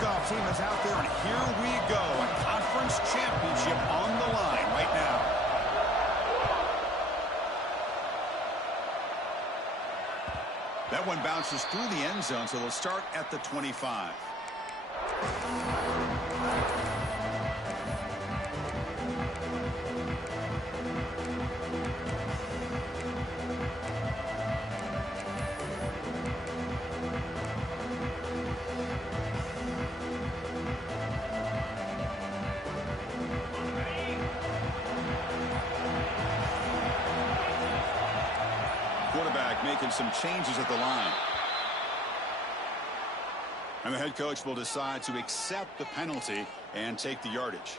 kickoff team is out there, and here we go. A conference championship on the line right now. That one bounces through the end zone, so they'll start at the 25. Making some changes at the line. And the head coach will decide to accept the penalty and take the yardage.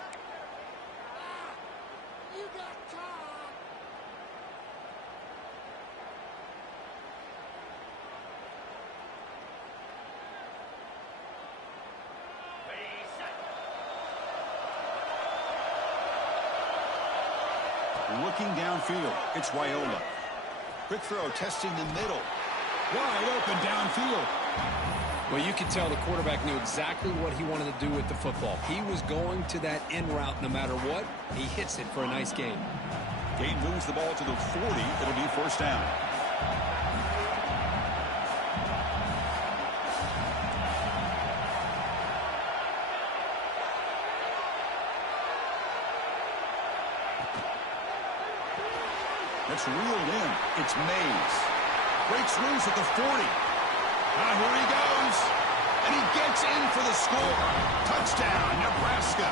Looking downfield, it's Wyola. Quick throw, testing the middle. Wide open downfield. Well, you could tell the quarterback knew exactly what he wanted to do with the football. He was going to that in route no matter what. He hits it for a nice gain. Gain moves the ball to the 40. It'll be first down. It's reeled in. It's Mays. Breaks loose at the 40. Here he goes. And he gets in for the score. Touchdown, Nebraska.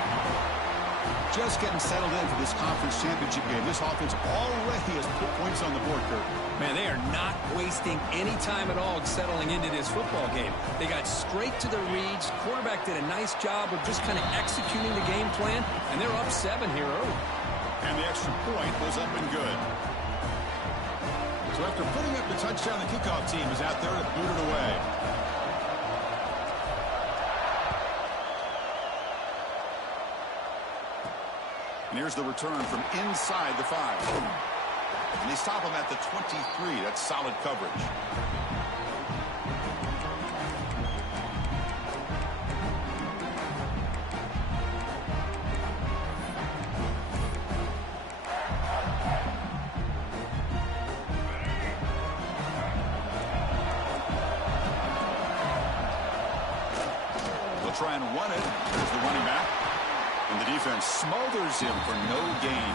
Just getting settled in for this conference championship game. This offense already has put points on the board, Kurt. Man, they are not wasting any time at all settling into this football game. They got straight to their reads. Quarterback did a nice job of just kind of executing the game plan. And they're up 7 here early. And the extra point was up and good. So after putting up the touchdown, the kickoff team is out there to boot it away. And here's the return from inside the 5. And they stop him at the 23. That's solid coverage. Try and run it. There's the running back. And the defense smothers him for no gain.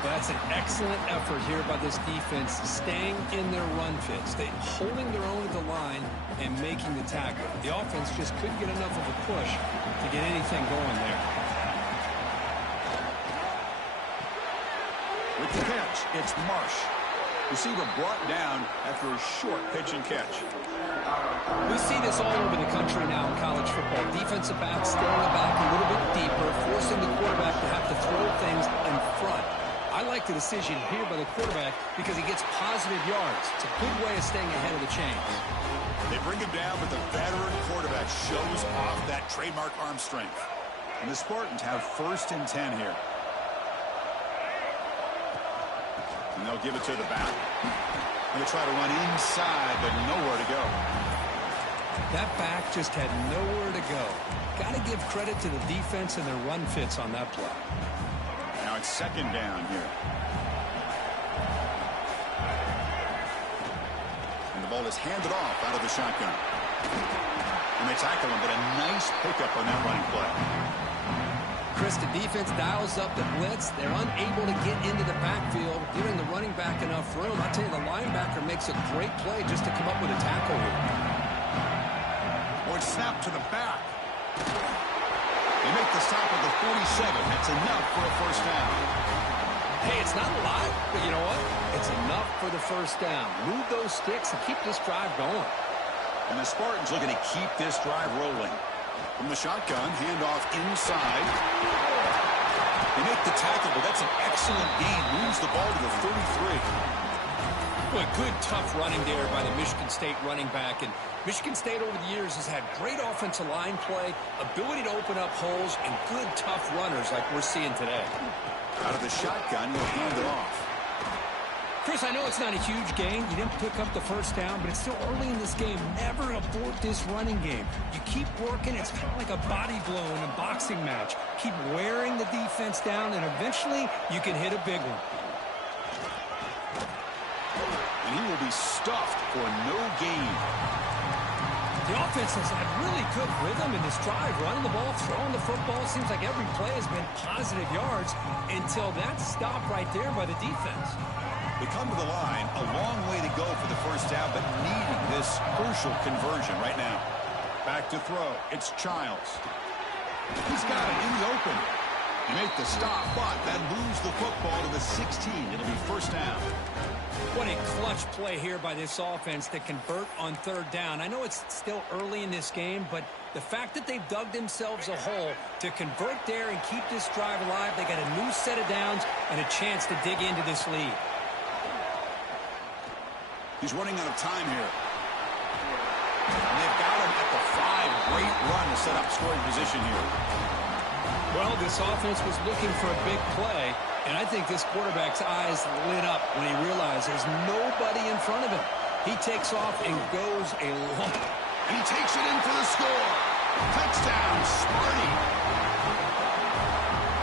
That's an excellent effort here by this defense, staying in their run fits. They holding their own at the line and making the tackle. The offense just couldn't get enough of a push to get anything going there. With the catch, it's Marsh. Receiver brought down after a short pitch and catch. We see this all over the country now in college football. Defensive backs staying back a little bit deeper, forcing the quarterback to have to throw things in front. I like the decision here by the quarterback because he gets positive yards. It's a good way of staying ahead of the chains. They bring him down, but the veteran quarterback shows off that trademark arm strength. And the Spartans have 1st and 10 here. And they'll give it to the back. And they try to run inside, but nowhere to go. That back just had nowhere to go. Got to give credit to the defense and their run fits on that play. Now it's 2nd down here. And the ball is handed off out of the shotgun. And they tackle him, but a nice pickup on that running play. Chris, the defense dials up the blitz. They're unable to get into the backfield, giving the running back enough room. I tell you, the linebacker makes a great play just to come up with a tackle here. Or snap to the back. They make the stop at the 47. That's enough for a first down. Hey, it's not a lot, but you know what? It's enough for the first down. Move those sticks and keep this drive going. And the Spartans looking to keep this drive rolling. From the shotgun, handoff inside. They make the tackle, but that's an excellent gain. Moves the ball to the 33. Boy, good, tough running there by the Michigan State running back. And Michigan State over the years has had great offensive line play, ability to open up holes, and good, tough runners like we're seeing today. Out of the shotgun, he'll hand it off. Chris, I know it's not a huge gain. You didn't pick up the first down, but it's still early in this game. Never abort this running game. You keep working. It's kind of like a body blow in a boxing match. Keep wearing the defense down, and eventually you can hit a big one. And he will be stuffed for no gain. The offense has had really good rhythm in this drive, running the ball, throwing the football. Seems like every play has been positive yards until that stop right there by the defense. They come to the line, a long way to go for the first down, but needing this crucial conversion right now. Back to throw. It's Childs. He's got it in the open. They make the stop, but that moves the football to the 16. It'll be first down. What a clutch play here by this offense to convert on third down. I know it's still early in this game, but the fact that they've dug themselves a hole to convert there and keep this drive alive, they got a new set of downs and a chance to dig into this lead. He's running out of time here. And they've got him at the 5. Great run to set up scoring position here. Well, this offense was looking for a big play, and I think this quarterback's eyes lit up when he realized there's nobody in front of him. He takes off and goes a long. And he takes it in for the score. Touchdown, Sparty.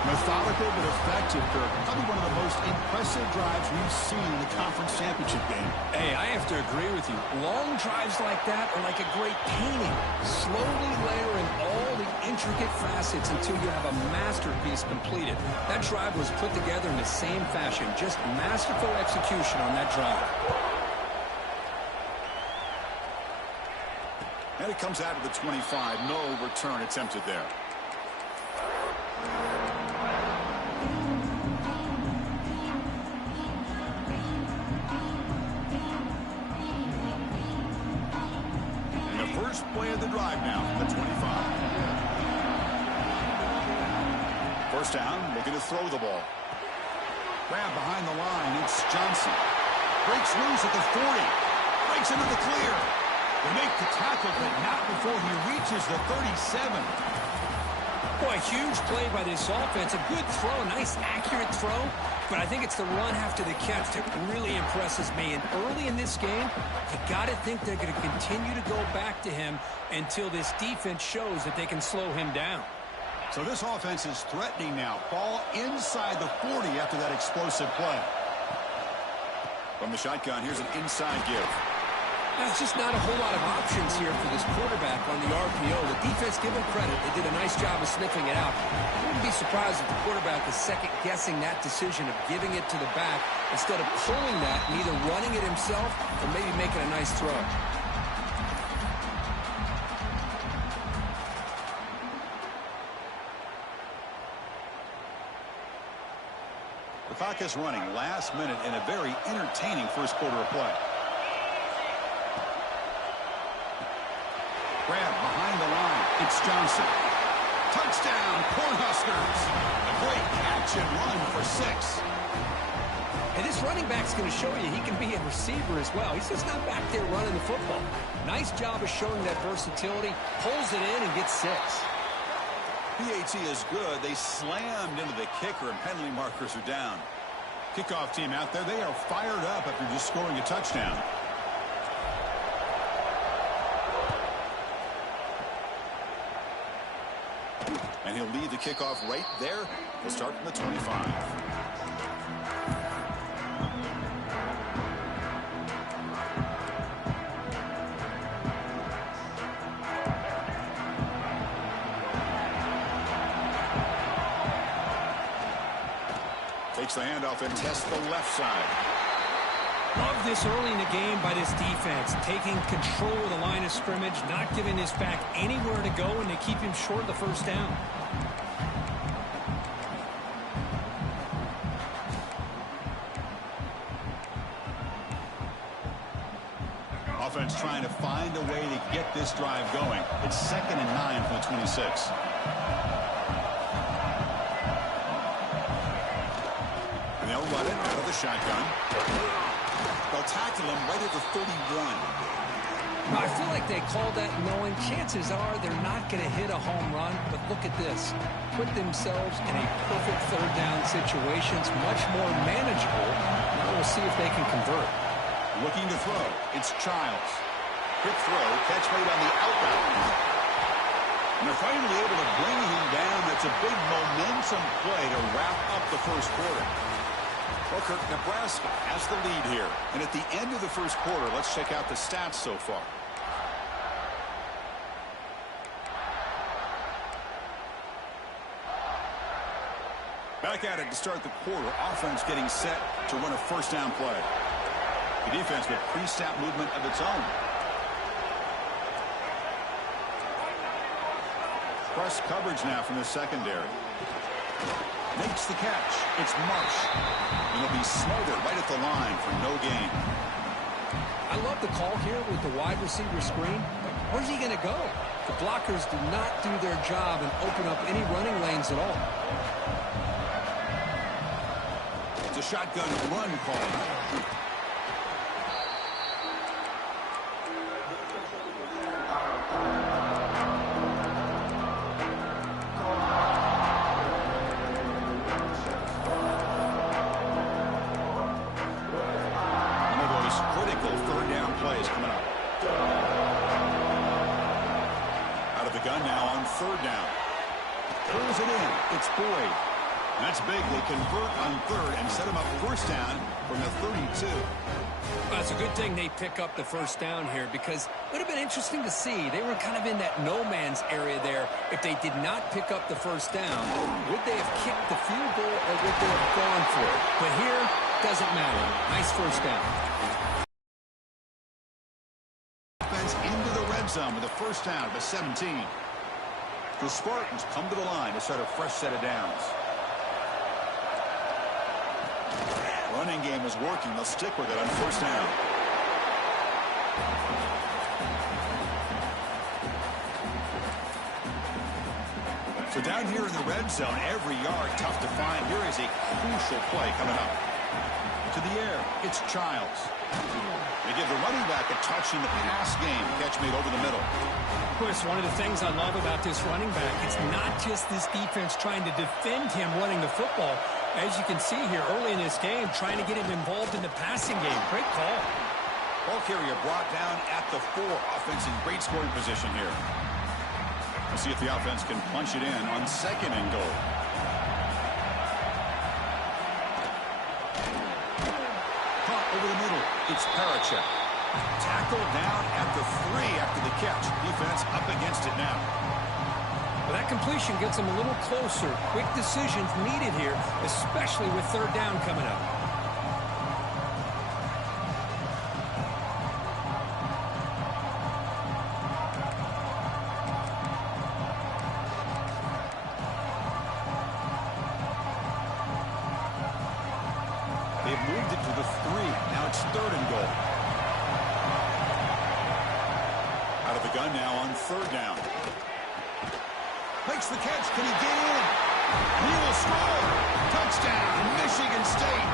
Methodical but effective, Kirk. Probably one of the most impressive drives we've seen in the conference championship game. Hey, I have to agree with you. Long drives like that are like a great painting. Slowly layering all the intricate facets until you have a masterpiece completed. That drive was put together in the same fashion. Just masterful execution on that drive. And it comes out of the 25. No return attempted there. First play of the drive now, the 25. First down, looking to throw the ball. Grab behind the line, it's Johnson. Breaks loose at the 40. Breaks into the clear. They make the tackle, but not before he reaches the 37. Boy, huge play by this offense. A good throw, a nice accurate throw. But I think it's the run after the catch that really impresses me. And early in this game, you got to think they're going to continue to go back to him until this defense shows that they can slow him down. So this offense is threatening now. Ball inside the 40 after that explosive play. From the shotgun, here's an inside give. There's just not a whole lot of options here for this quarterback on the RPO. The defense, give him credit. They did a nice job of sniffing it out. I wouldn't be surprised if the quarterback is second-guessing that decision of giving it to the back instead of pulling that and either running it himself or maybe making a nice throw. The clock is running last minute in a very entertaining first quarter of play. Grab behind the line. It's Johnson. Touchdown, Cornhuskers. A great catch and run for 6. And this running back's going to show you he can be a receiver as well. He's just not back there running the football. Nice job of showing that versatility. Pulls it in and gets 6. PAT is good. They slammed into the kicker and penalty markers are down. Kickoff team out there. They are fired up after just scoring a touchdown. And he'll lead the kickoff right there. He'll start from the 25. Takes the handoff and tests the left side. Love this early in the game by this defense, taking control of the line of scrimmage, not giving this back anywhere to go, and they keep him short of the first down. Offense trying to find a way to get this drive going. It's 2nd and 9 from the 26. And they'll run it out of the shotgun. They'll tackle him right at the 31. I feel like they called that knowing chances are they're not going to hit a home run, but look at this. Put themselves in a perfect third down situation. It's much more manageable. Now we'll see if they can convert. Looking to throw. It's Childs. Quick throw. Catch made on the outbound. And they're finally able to bring him down. That's a big momentum play to wrap up the first quarter. Booker, Nebraska has the lead here. And at the end of the first quarter, let's check out the stats so far. Back at it to start the quarter. Offense getting set to run a first down play. The defense with pre-snap movement of its own. Press coverage now from the secondary. Makes the catch. It's Marsh. And he'll be smothered right at the line for no gain. I love the call here with the wide receiver screen. Where's he going to go? The blockers do not do their job and open up any running lanes at all. It's a shotgun run call. That's big. They convert on third and set him up first down from the 32. Well, it's a good thing they pick up the first down here because it would have been interesting to see. They were kind of in that no man's area there. If they did not pick up the first down, would they have kicked the field goal or would they have gone for it? But here, doesn't matter. Nice first down. Offense into the red zone with a first down at the 17. The Spartans come to the line to start a fresh set of downs. Running game is working. They'll stick with it on first down. So down here in the red zone, every yard tough to find. Here is a crucial play coming up. To the air, it's Childs. They give the running back a touch in the pass game. Catch made over the middle. Chris, one of the things I love about this running back, it's not just this defense trying to defend him running the football. As you can see here early in this game, trying to get him involved in the passing game. Great call. Ball carrier brought down at the 4. Offense in great scoring position here. We'll see if the offense can punch it in on second and goal. Caught over the middle. It's Parachek. Tackled down at the 3 after the catch. Defense up against it now. Well, that completion gets them a little closer. Quick decisions needed here, especially with third down coming up. They've moved it to the 3. Now it's third and goal. Out of the gun now on third down. Makes the catch. Can he get in? He will score. Touchdown, Michigan State.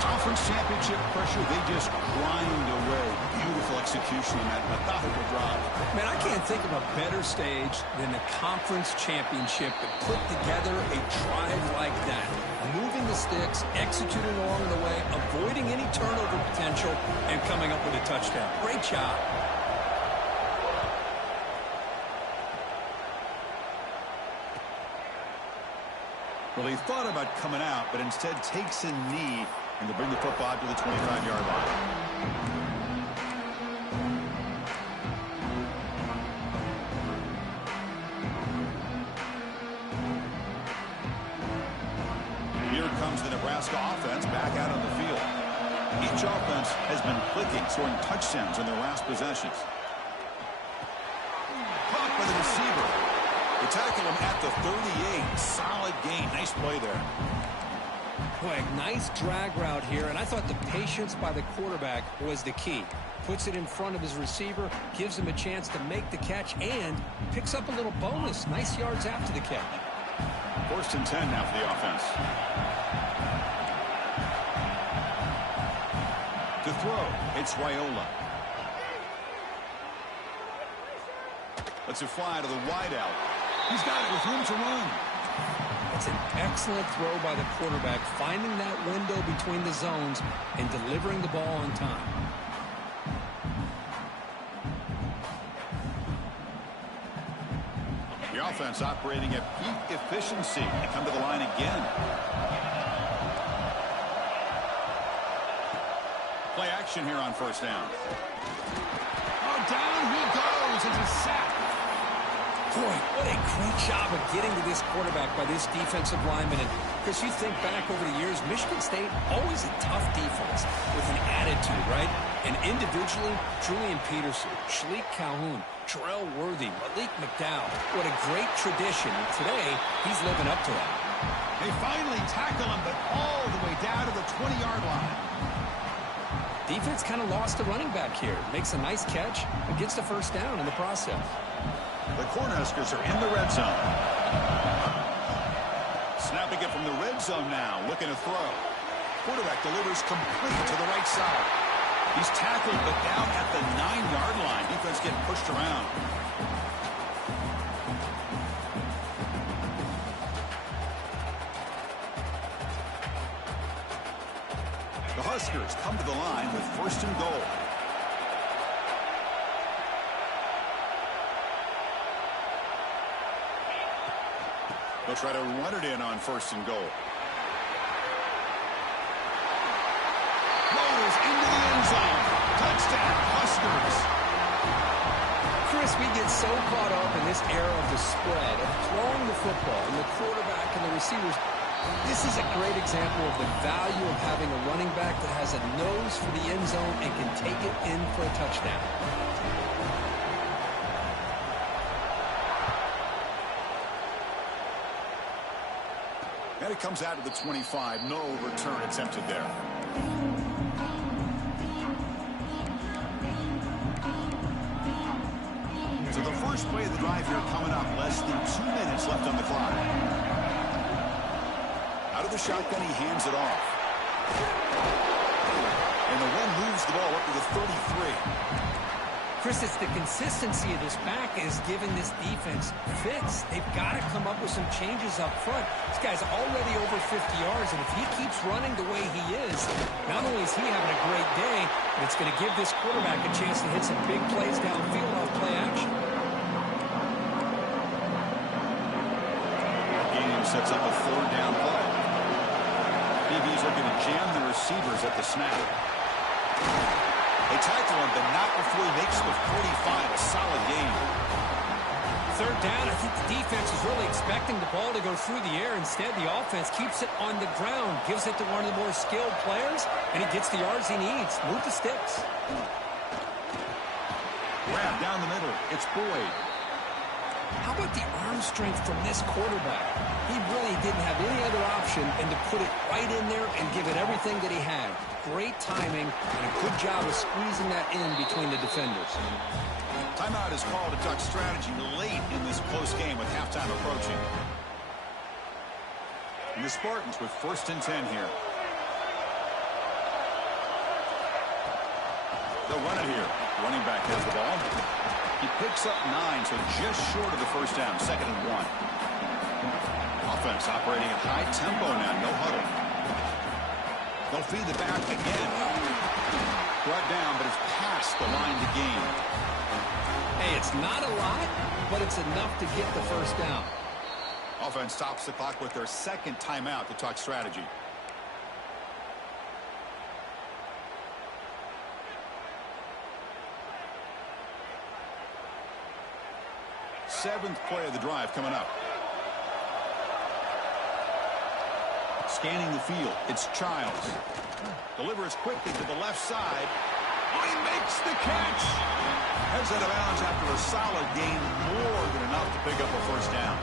Conference championship pressure. They just grind away. Beautiful execution on that methodical drive. Man, I can't think of a better stage than the conference championship to put together a drive like that. Moving the sticks, executing along the way, avoiding any turnover potential, and coming up with a touchdown. Great job. Well, he thought about coming out, but instead takes a knee and to bring the football to the 25-yard line. Here comes the Nebraska offense back out on the field. Each offense has been clicking, scoring touchdowns in their last possessions. Caught by the receiver. They tackle him at the 38. Solid gain. Nice play there. Boy, nice drag route here, and I thought the patience by the quarterback was the key. Puts it in front of his receiver, gives him a chance to make the catch, and picks up a little bonus. Nice yards after the catch. First and 10 now for the offense. To throw, it's Raiola. Let's it fly to the wideout. He's got it with room to run. It's an excellent throw by the quarterback, finding that window between the zones and delivering the ball on time. The offense operating at peak efficiency. They come to the line again. Play action here on first down. Oh, down he goes. It's a sack. Boy, what a great job of getting to this quarterback by this defensive lineman. And Chris, you think back over the years, Michigan State, always a tough defense with an attitude, right? And individually, Julian Peterson, Shalik Calhoun, Terrell Worthy, Malik McDowell, what a great tradition. And today, he's living up to that. They finally tackle him, but all the way down to the 20-yard line. Defense kind of lost a running back here. Makes a nice catch and gets the first down in the process. The Cornhuskers are in the red zone. Snapping it from the red zone now, looking to throw. Quarterback delivers complete to the right side. He's tackled, but down at the 9-yard line. Defense getting pushed around. The Huskers come to the line with first and goal. They'll try to run it in on first and goal. Rolls into the end zone. Touchdown, Huskers. Chris, we get so caught up in this era of the spread, of throwing the football, and the quarterback and the receivers. This is a great example of the value of having a running back that has a nose for the end zone and can take it in for a touchdown. And it comes out to the 25. No return attempted there. So the first play of the drive here coming up. Less than 2 minutes left on the clock. Out of the shotgun, he hands it off. And the one moves the ball up to the 33. Chris, it's the consistency of this back is giving this defense fits. They've got to come up with some changes up front. This guy's already over 50 yards, and if he keeps running the way he is, not only is he having a great day, but it's going to give this quarterback a chance to hit some big plays downfield off play action. That game sets up a third down play. DB's looking to jam the receivers at the snap. They tackle him, but not before he makes the 45. A solid game. Third down, I think the defense is really expecting the ball to go through the air. Instead, the offense keeps it on the ground, gives it to one of the more skilled players, and he gets the yards he needs. Move the sticks. Grab down the middle. It's Boyd. How about the arm strength from this quarterback? He really didn't have any other option than to put it right in there and give it everything that he had. Great timing and a good job of squeezing that in between the defenders. Timeout is called to Duck strategy late in this close game with halftime approaching. And the Spartans with first and 10 here. They'll run it here. Running back has the ball. He picks up 9, so just short of the first down, 2nd and 1. Offense operating at high tempo now, no huddle. They'll feed the back again. Brought down, but it's past the line to gain. Hey, it's not a lot, but it's enough to get the first down. Offense stops the clock with their second timeout to talk strategy. Seventh play of the drive coming up. Scanning the field, it's Childs. Delivers quickly to the left side. Oh, he makes the catch. Heads out of bounds after a solid gain, more than enough to pick up a first down.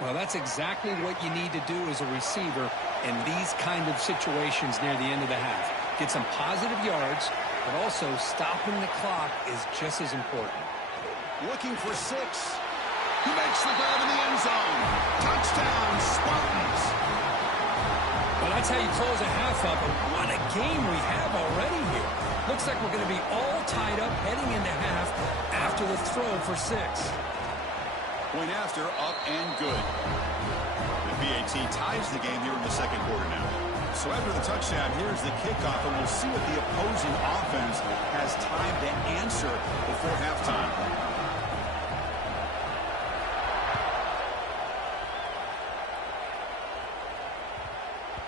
Well, that's exactly what you need to do as a receiver in these kind of situations near the end of the half. Get some positive yards, but also stopping the clock is just as important. Looking for 6. He makes the grab in the end zone. Touchdown, Spartans. Well, that's how you close a half up, and what a game we have already here. Looks like we're going to be all tied up heading into half after the throw for 6. Point after, up and good. The BAT ties the game here in the second quarter now. So after the touchdown, here's the kickoff, and we'll see what the opposing offense has time to answer before halftime.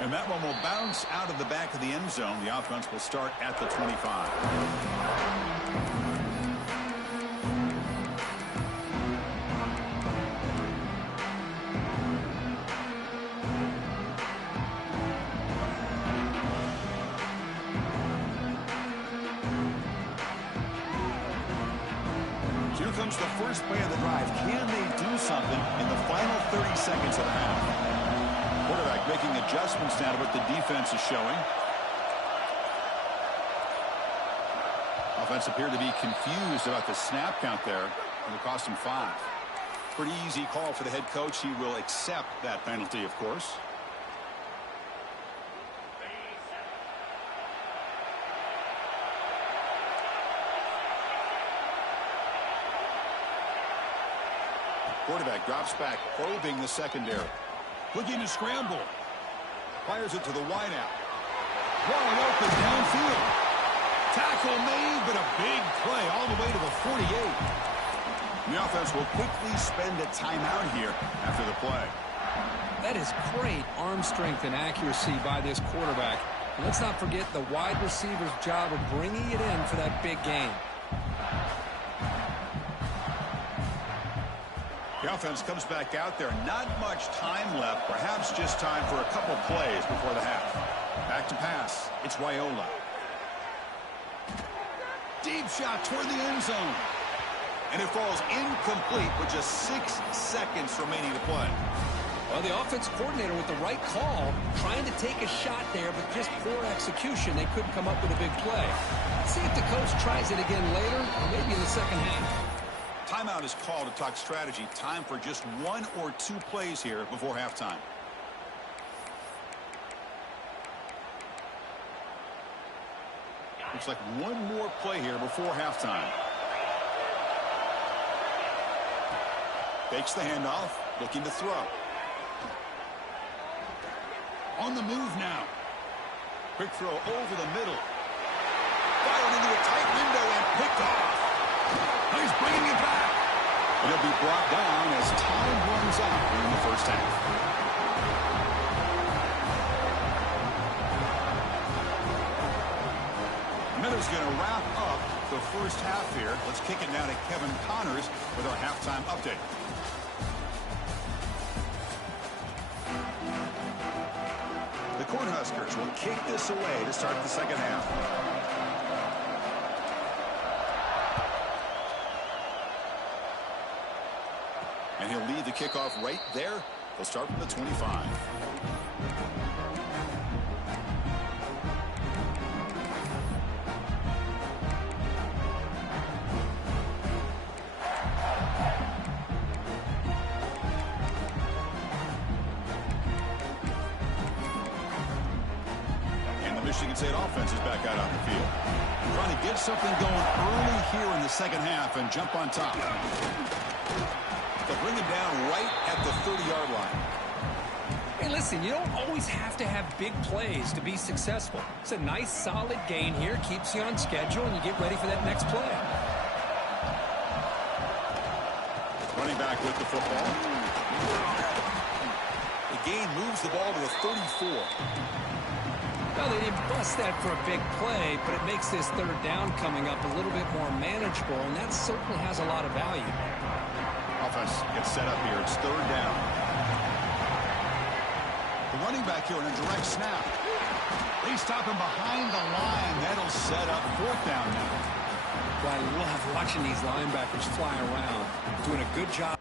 And that one will bounce out of the back of the end zone. The offense will start at the 25. Here comes the first play of the drive. Can they do something in the final 30 seconds of the half? Quarterback making adjustments now to what the defense is showing. Offense appeared to be confused about the snap count there, and it cost him 5. Pretty easy call for the head coach. He will accept that penalty, of course. Quarterback drops back, probing the secondary. Looking to scramble. Fires it to the wideout. Wide open downfield. Tackle made, but a big play all the way to the 48. The offense will quickly spend a timeout here after the play. That is great arm strength and accuracy by this quarterback. And let's not forget the wide receiver's job of bringing it in for that big gain. The offense comes back out there. Not much time left. Perhaps just time for a couple plays before the half. Back to pass. It's Raiola. Deep shot toward the end zone. And it falls incomplete with just 6 seconds remaining to play. Well, the offense coordinator with the right call, trying to take a shot there, but just poor execution. They couldn't come up with a big play. See if the coach tries it again later, or maybe in the second half. Timeout is called to talk strategy. Time for just 1 or 2 plays here before halftime. Looks like one more play here before halftime. Fakes the handoff, looking to throw. On the move now. Quick throw over the middle. Fired into a tight window and picked off. He's bringing it back. It'll be brought down as time runs out in the first half. Miller's going to wrap up the first half here. Let's kick it now to Kevin Connors with our halftime update. The Cornhuskers will kick this away to start the second half. And he'll lead the kickoff right there. They'll start from the 25. And the Michigan State offense is back out on the field. Trying to get something going early here in the second half and jump on top. They'll bring him down right at the 30-yard line. Hey, listen, you don't always have to have big plays to be successful. It's a nice, solid gain here. Keeps you on schedule, and you get ready for that next play. Running back with the football. The gain moves the ball to the 34. Well, they didn't bust that for a big play, but it makes this third down coming up a little bit more manageable, and that certainly has a lot of value. Offense gets set up here. It's third down. The running back here in a direct snap. They stop him behind the line. That'll set up fourth down now. Well, I love watching these linebackers fly around. Doing a good job.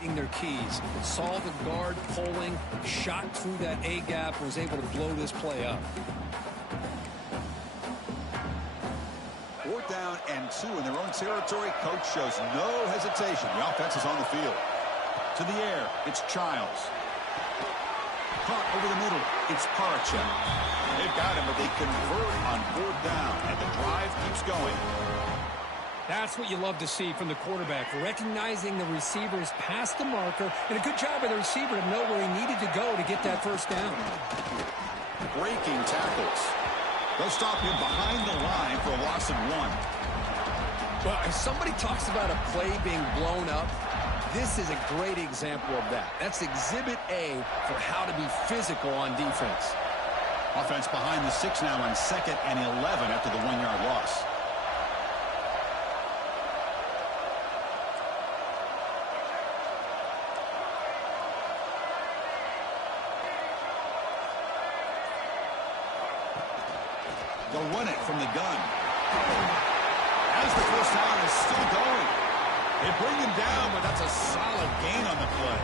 finding their keys. Saw the guard pulling, shot through that A-gap, and was able to blow this play up. 4th down and 2 in their own territory. Coach shows no hesitation. The offense is on the field. To the air, it's Childs. Caught over the middle, it's Parachek. They've got him, but they convert on 4th down, and the drive keeps going. That's what you love to see from the quarterback, recognizing the receiver's past the marker, and a good job by the receiver to know where he needed to go to get that 1st down. Breaking tackles. They'll stop him behind the line for a loss of 1. Well, if somebody talks about a play being blown up, this is a great example of that. That's Exhibit A for how to be physical on defense. Offense behind the 6 now on 2nd and 11 after the 1-yard loss. They'll run it from the gun. As the 1st down is still going. They bring him down, but that's a solid gain on the play.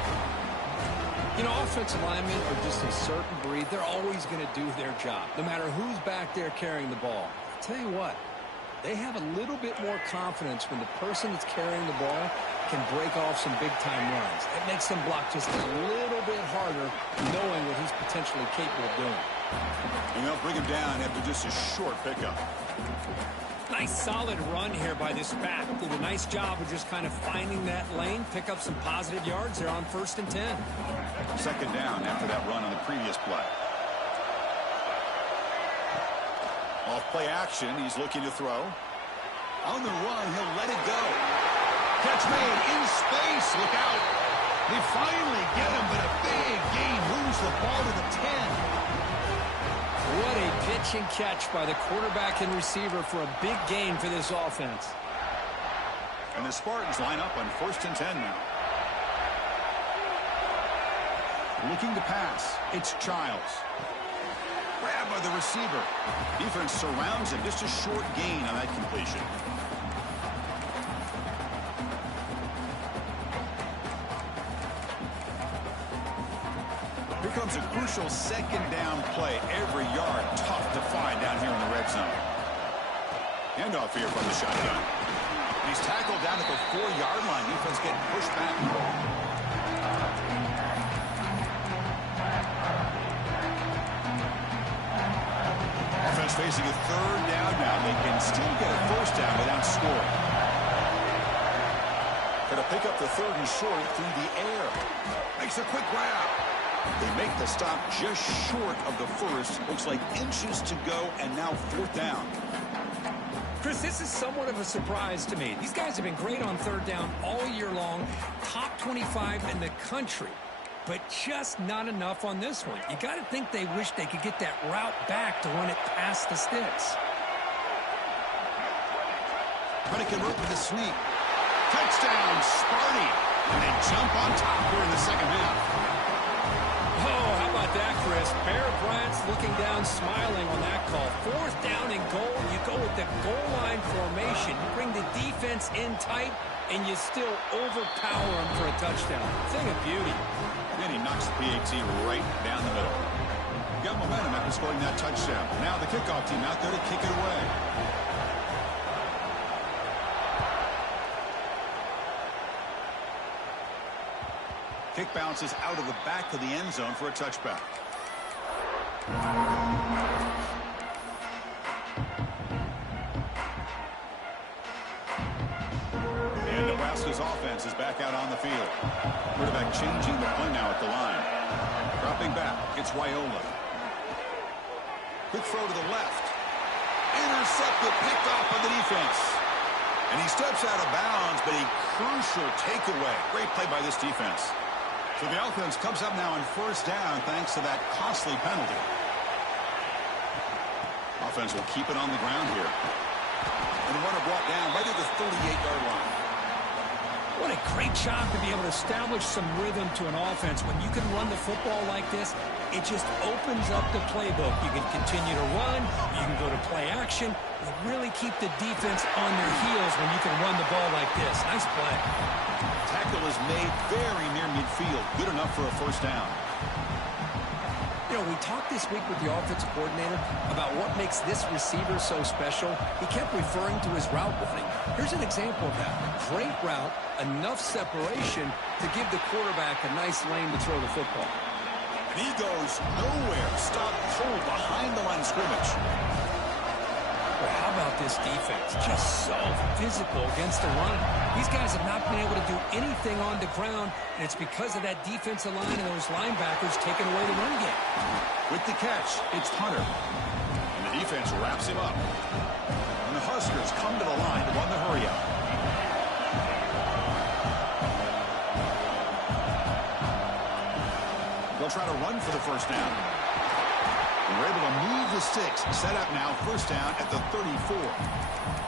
You know, offensive linemen are just a certain breed. They're always going to do their job, no matter who's back there carrying the ball. I'll tell you what, they have a little bit more confidence when the person that's carrying the ball can break off some big-time runs. It makes them block just a little bit harder, knowing what he's potentially capable of doing. And they'll bring him down after just a short pickup. Nice solid run here by this back. Did a nice job of just kind of finding that lane, pick up some positive yards there on 1st and 10. 2nd down after that run on the previous play. Off play action, he's looking to throw. On the run, he'll let it go. Catch made in space, look out. They finally get him, but a big gain moves the ball to the 10. What a pitch and catch by the quarterback and receiver for a big gain for this offense. And the Spartans line up on 1st and 10 now. Looking to pass, it's Childs. Grab by the receiver. Defense surrounds him, just a short gain on that completion. Here comes a crucial 2nd down play. Every yard tough to find down here in the red zone. Handoff here from the shotgun. He's tackled down at the 4-yard line. Defense getting pushed back. Offense facing a 3rd down now. They can still get a 1st down without scoring. Going to pick up the 3rd and short through the air. Makes a quick grab. They make the stop just short of the 1st. Looks like inches to go, and now 4th down. Chris, this is somewhat of a surprise to me. These guys have been great on 3rd down all year long, top 25 in the country, but just not enough on this one. You got to think they wish they could get that route back to run it past the sticks. Trying to convert with a sweep. Touchdown, Sparty. And they jump on top here in the 2nd half. Oh, how about that, Chris? Bear Bryant's looking down, smiling on that call. 4th down and goal. You go with the goal line formation. You bring the defense in tight, and you still overpower them for a touchdown. Thing of beauty. Then he knocks the PAT right down the middle. Got momentum after scoring that touchdown. Now the kickoff team out there to kick it away. Kick bounces out of the back of the end zone for a touchback. And Nebraska's offense is back out on the field. Quarterback changing the play now at the line. Dropping back, it's Raiola. Quick throw to the left. Intercepted, picked off by the defense. And he steps out of bounds, but a crucial takeaway. Great play by this defense. So the offense comes up now on 1st down thanks to that costly penalty. Offense will keep it on the ground here. And the runner brought down right at the 38-yard line. What a great job to be able to establish some rhythm to an offense. When you can run the football like this, it just opens up the playbook. You can continue to run. You can go to play action. You really keep the defense on their heels when you can run the ball like this. Nice play. Tackle is made very near midfield. Good enough for a first down. You know, we talked this week with the offensive coordinator about what makes this receiver so special. He kept referring to his route running. Here's an example of that. Great route, enough separation to give the quarterback a nice lane to throw the football. And he goes nowhere. Stopped cold behind the line of scrimmage. Well, how about this defense? Just so physical against the run. These guys have not been able to do anything on the ground, and it's because of that defensive line and those linebackers taking away the run game. With the catch, it's Hunter. And the defense wraps him up. And the Huskers come to the line to run the hurry up. They'll try to run for the first down. And we're able to move the sticks. Set up now, first down at the 34.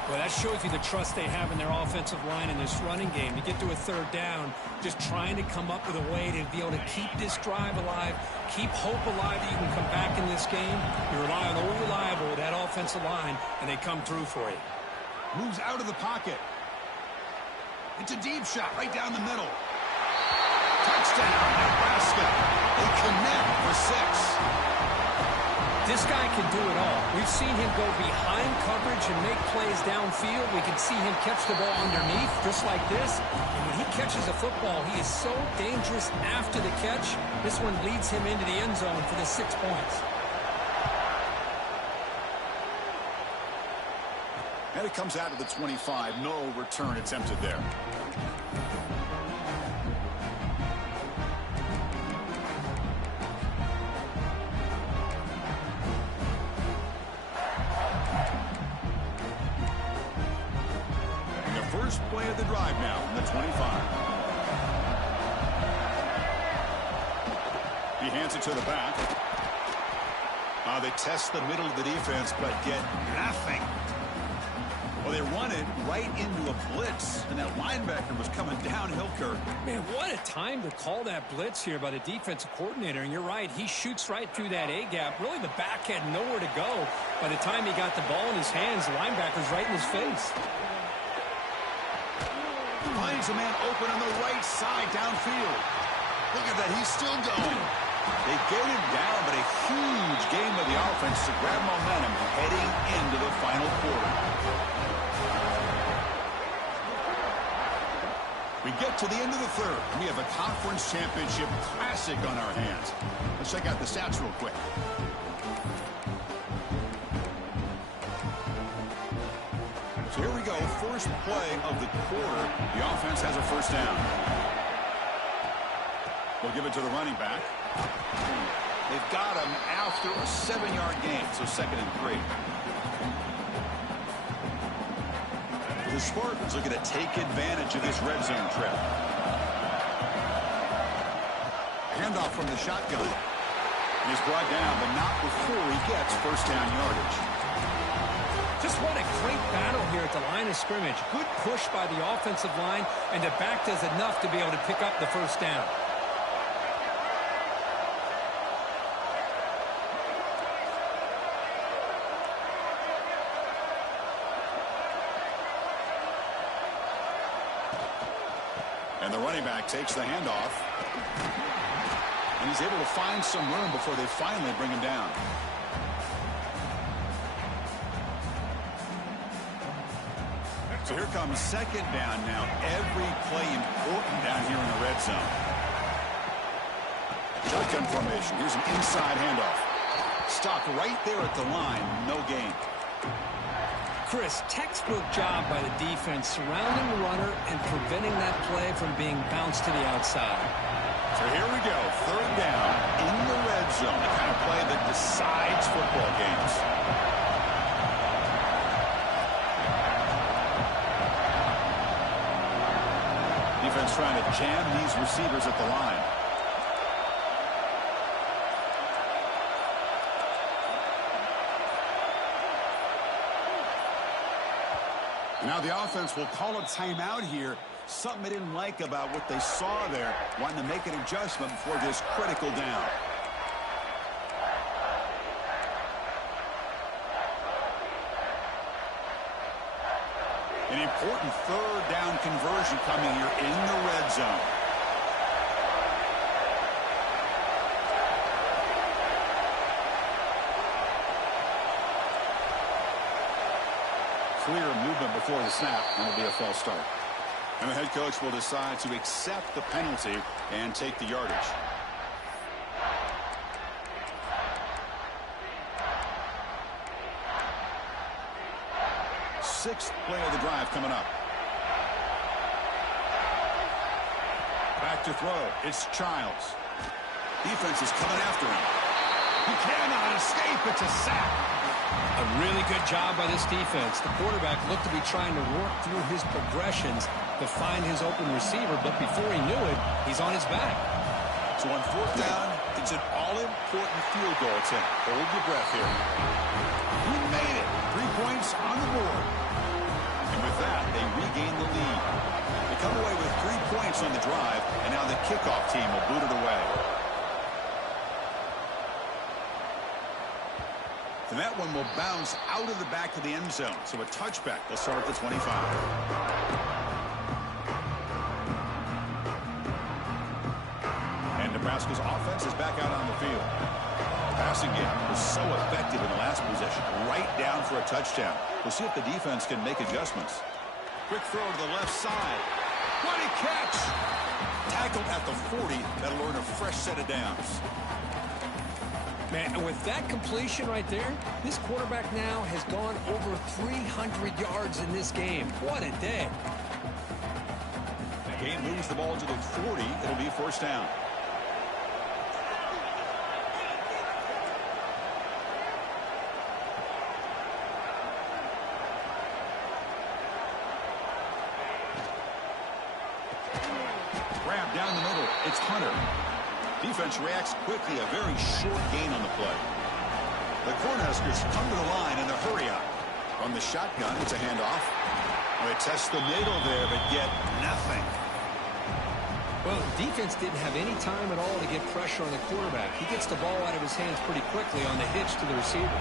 Well, that shows you the trust they have in their offensive line in this running game. To get to a third down, just trying to come up with a way to be able to keep this drive alive, keep hope alive that you can come back in this game. You rely on the reliable, that offensive line, and they come through for you. Moves out of the pocket. It's a deep shot right down the middle. Touchdown, Nebraska. They connect for 6. This guy can do it all. We've seen him go behind coverage and make plays downfield. We can see him catch the ball underneath, just like this. And when he catches a football, he is so dangerous after the catch. This one leads him into the end zone for the 6 points. And it comes out of the 25. No return attempted there. First play of the drive now from the 25. He hands it to the back. They test the middle of the defense, but get nothing. Well, they run it right into a blitz, and that linebacker was coming downhill, Kirk. Man, what a time to call that blitz here by the defensive coordinator. And you're right, he shoots right through that A-gap. Really, the back had nowhere to go. By the time he got the ball in his hands, the linebacker's right in his face. Finds a man open on the right side downfield. Look at that, he's still going. They get him down, but a huge game of the offense to grab momentum heading into the final quarter. We get to the end of the third. We have a conference championship classic on our hands. Let's check out the stats real quick. So here we go, first play of the quarter. The offense has a first down. They'll give it to the running back. They've got him after a 7-yard gain, so 2nd and 3. The Spartans looking to take advantage of this red zone trip. Handoff from the shotgun. He's brought down, but not before he gets first down yardage. Just what a great battle here at the line of scrimmage. Good push by the offensive line, and the back does enough to be able to pick up the first down. And the running back takes the handoff. And he's able to find some room before they finally bring him down. So here comes second down now. Every play important down here in the red zone. Shotgun formation. Here's an inside handoff. Stopped right there at the line. No gain. Chris, textbook job by the defense surrounding the runner and preventing that play from being bounced to the outside. So here we go. Third down in the red zone. The kind of play that decides football games. Defense trying to jam these receivers at the line. Now the offense will call a timeout here Something they didn't like about what they saw there, wanting to make an adjustment before this critical down. An important third down conversion coming here in the red zone. Clear movement before the snap, and it'll be a false start. And the head coach will decide to accept the penalty and take the yardage. Sixth play of the drive coming up. Back to throw. It's Childs. Defense is coming after him. He cannot escape. It's a sack. A really good job by this defense. The quarterback looked to be trying to work through his progressions to find his open receiver, but before he knew it, he's on his back. So on fourth down, it's an all-important field goal attempt. Hold your breath here. He made it. 3 points on the board. And with that, they regain the lead. They come away with 3 points on the drive, and now the kickoff team will boot it away. And that one will bounce out of the back of the end zone. So a touchback. They'll start at the 25. And Nebraska's offense is back out on the field. The passing game was so effective in the last possession. Right down for a touchdown. We'll see if the defense can make adjustments. Quick throw to the left side. What a catch! Tackled at the 40. That'll earn a fresh set of downs. Man, and with that completion right there, this quarterback now has gone over 300 yards in this game. What a day. The game moves the ball to the 40. It'll be first down. Grab down the middle. It's Hunter. Defense reacts quickly, a very short gain on the play. The Cornhuskers come to the line in the hurry up. From the shotgun, it's a handoff. They test the middle there, but get nothing. Well, defense didn't have any time at all to get pressure on the quarterback. He gets the ball out of his hands pretty quickly on the hitch to the receiver.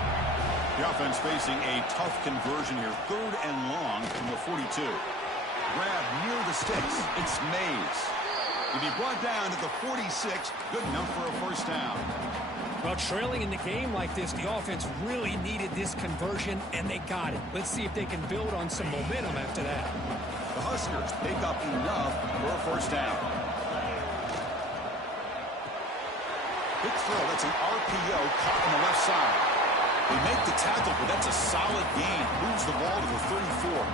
The offense facing a tough conversion here. Third and long from the 42. Grab near the sticks. It's Mays. To be brought down to the 46, good enough for a first down. Well, trailing in the game like this, the offense really needed this conversion, and they got it. Let's see if they can build on some momentum after that. The Huskers pick up enough for a first down. Quick throw, that's an RPO caught on the left side. They make the tackle, but that's a solid gain. Moves the ball to the 34.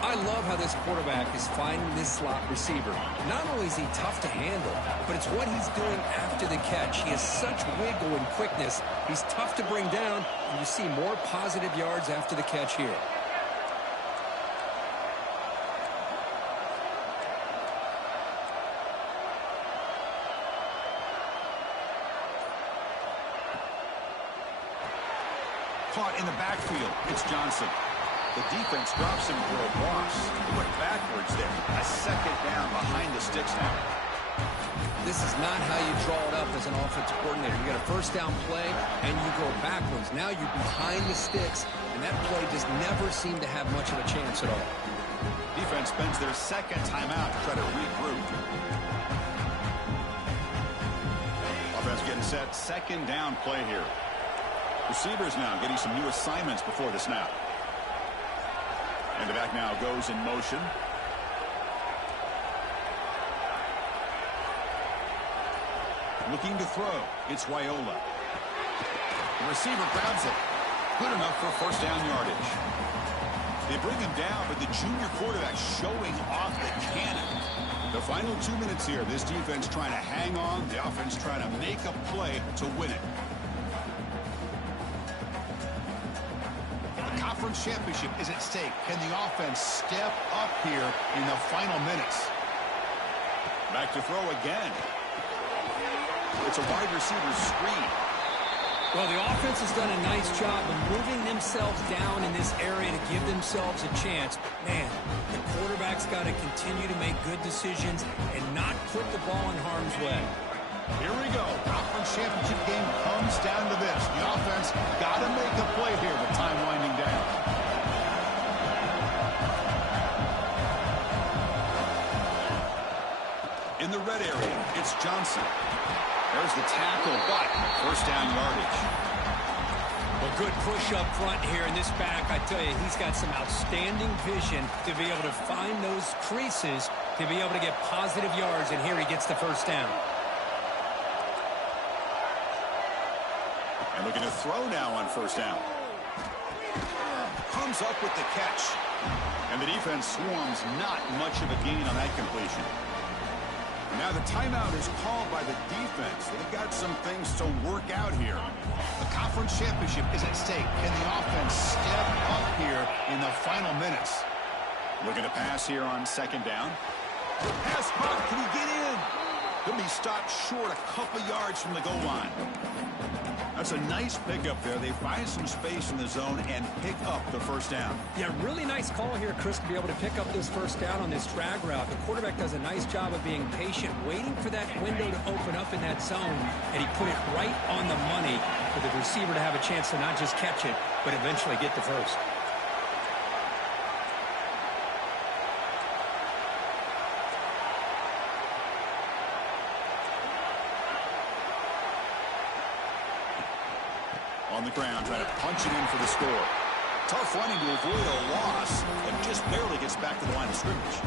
I love how this quarterback is finding this slot receiver. Not only is he tough to handle, but it's what he's doing after the catch. He has such wiggle and quickness. He's tough to bring down, and you see more positive yards after the catch here. Caught in the backfield. It's Johnson. The defense drops him for a loss. He went backwards there. A second down behind the sticks now. This is not how you draw it up as an offensive coordinator. You got a first down play, and you go backwards. Now you're behind the sticks, and that play just never seemed to have much of a chance at all. Defense spends their second timeout to try to regroup. Offense getting set. Second down play here. Receivers now getting some new assignments before the snap. And the back now goes in motion. Looking to throw. It's Wyola. The receiver grabs it. Good enough for first down yardage. They bring him down, but the junior quarterback showing off the cannon. The final 2 minutes here. This defense trying to hang on. The offense trying to make a play to win it. Conference championship is at stake. Can the offense step up here in the final minutes? Back to throw again. It's a wide receiver screen. Well, the offense has done a nice job of moving themselves down in this area to give themselves a chance. Man, the quarterback quarterback's got to continue to make good decisions and not put the ball in harm's way. Here we go. Conference championship game comes down to this. The offense got to make a play here with time winding down. In the red area, it's Johnson. There's the tackle, but first down yardage. Well, good push up front here in this back. I tell you, he's got some outstanding vision to be able to find those creases to be able to get positive yards, and here he gets the first down. And looking to throw now on first down. Comes up with the catch. And the defense swarms, not much of a gain on that completion. Now the timeout is called by the defense. They've got some things to work out here. The conference championship is at stake. Can the offense step up here in the final minutes? Looking to pass here on second down. The pass caught. Can he get in? He'll be stopped short a couple yards from the goal line. That's a nice pickup there. They find some space in the zone and pick up the first down. Yeah, really nice call here, Chris, to be able to pick up this first down on this drag route. The quarterback does a nice job of being patient, waiting for that window to open up in that zone, and he put it right on the money for the receiver to have a chance to not just catch it, but eventually get the first. On the ground, trying to punch it in for the score. Tough running to avoid a loss, and just barely gets back to the line of scrimmage.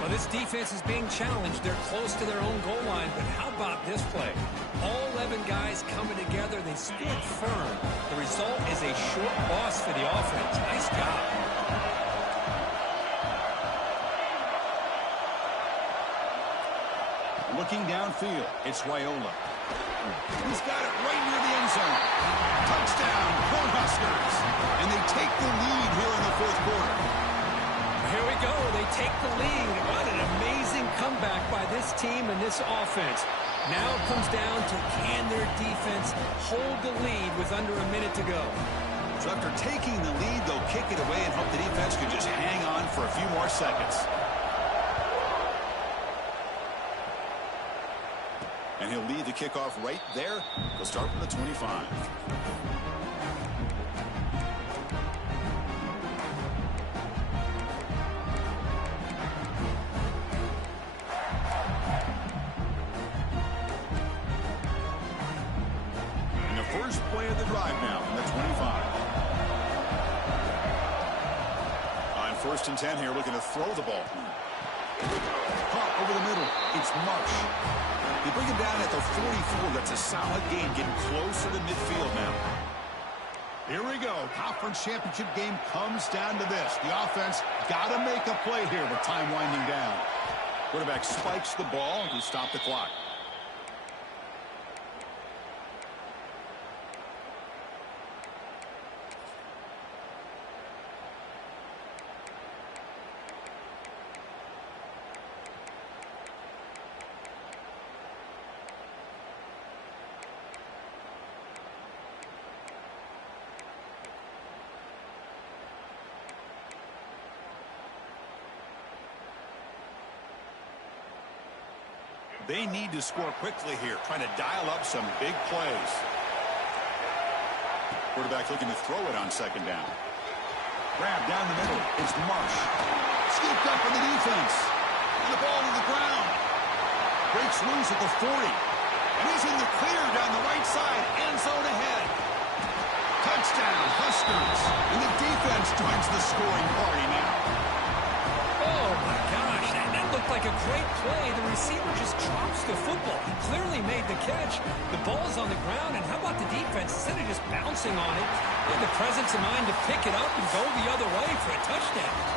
Well, this defense is being challenged. They're close to their own goal line, but how about this play? All 11 guys coming together. They stood firm. The result is a short loss for the offense. Nice job. Looking downfield, it's Wyola. He's got it right near the end zone. Touchdown, Cornhuskers. And they take the lead here in the fourth quarter. Here we go. They take the lead. What an amazing comeback by this team and this offense. Now it comes down to can their defense hold the lead with under a minute to go. So after taking the lead, they'll kick it away and hope the defense can just hang on for a few more seconds. And he'll lead the kickoff right there. He'll start from the 25. And the first play of the drive now from the 25. On first and 10 here, looking to throw the ball. Caught over the middle. It's Marsh. They bring him down at the 44. That's a solid gain, getting closer to midfield now. Here we go. Conference championship game comes down to this. The offense got to make a play here with time winding down. Quarterback spikes the ball to stop the clock. They need to score quickly here, trying to dial up some big plays. Quarterback looking to throw it on second down. Grab down the middle. It's Marsh. Scooped up in the defense. And the ball to the ground. Breaks loose at the 40. And he's in the clear down the right side. End zone ahead. Touchdown, Huskers. And the defense joins the scoring party now. Oh, my gosh. That looked like a great play. The receiver just drops the football. He clearly made the catch. The ball's on the ground, and how about the defense? Instead of just bouncing on it, they had the presence of mind to pick it up and go the other way for a touchdown.